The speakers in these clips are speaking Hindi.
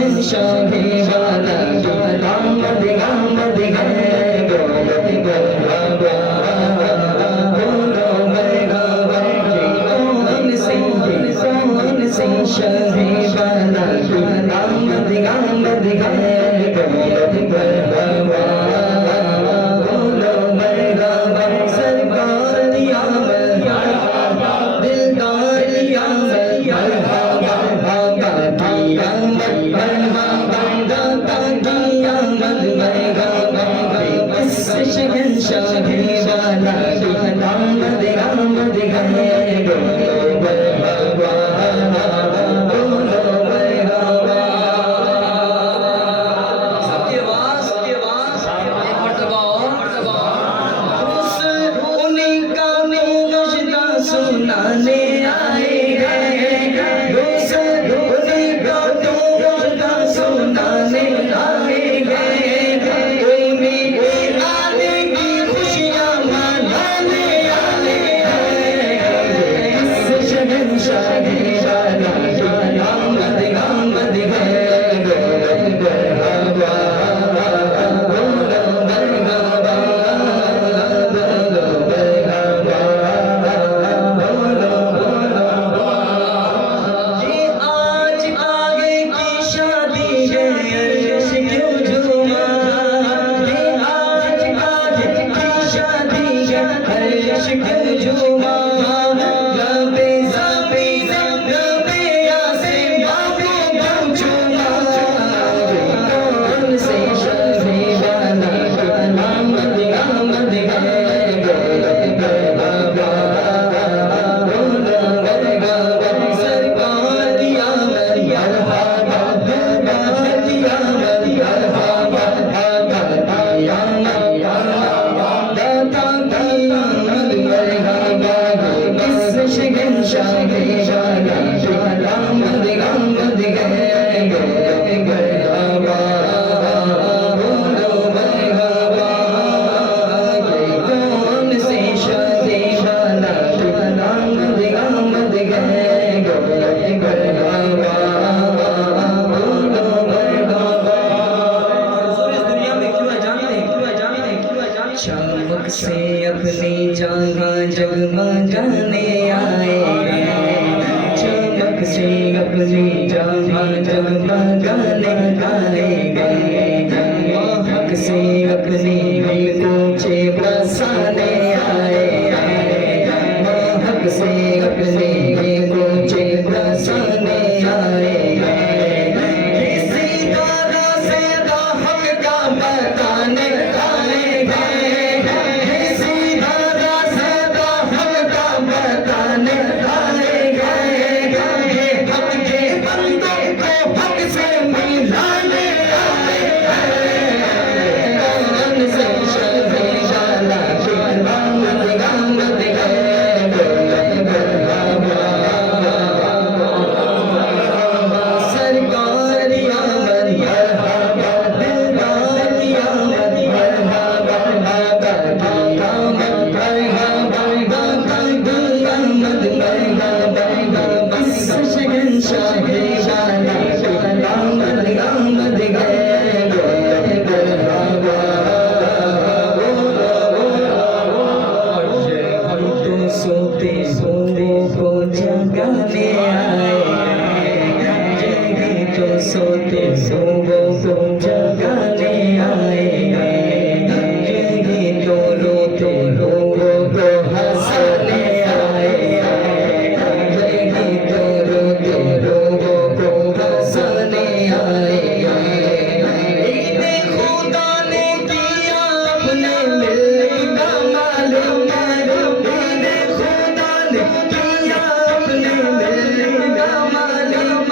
शहंशाहे वाला आमद आमद है चमक से अपनी जगह जगमगाने आए चमक से अपनी जगह जगमगाने आए महक से अपनी ऊंचे बसाने आए महक से अपने ऊंचे बसाने आए किसी तरह से हक का बताने सोते सोवो को जगाने आए ये तो रोते रोवो को हंसाने आए ये तो रोते रोवो को हंसाने आए खुदा ने किया अपने मिलने का मालूम खुदा ने किया अपने मिलने का मालूम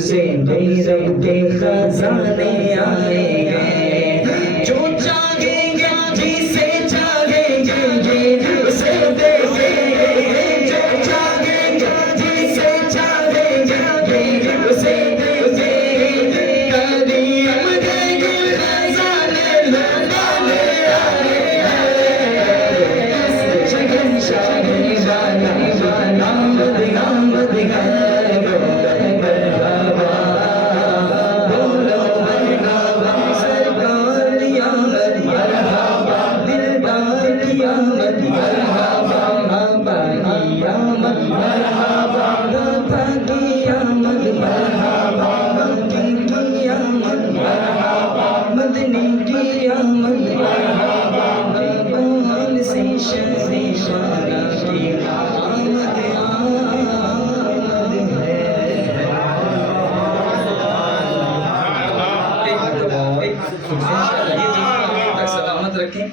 से मेरे के खजाने आएंगे जो चाहेंगे जिसे चाहेंगे उसे देंगे जो चाहेंगे जिसे चाहेंगे उसे देंगे कदीम के खजाने लुटाने आए हैं शहंशाह वाला आमद आमद है सलामत रखें।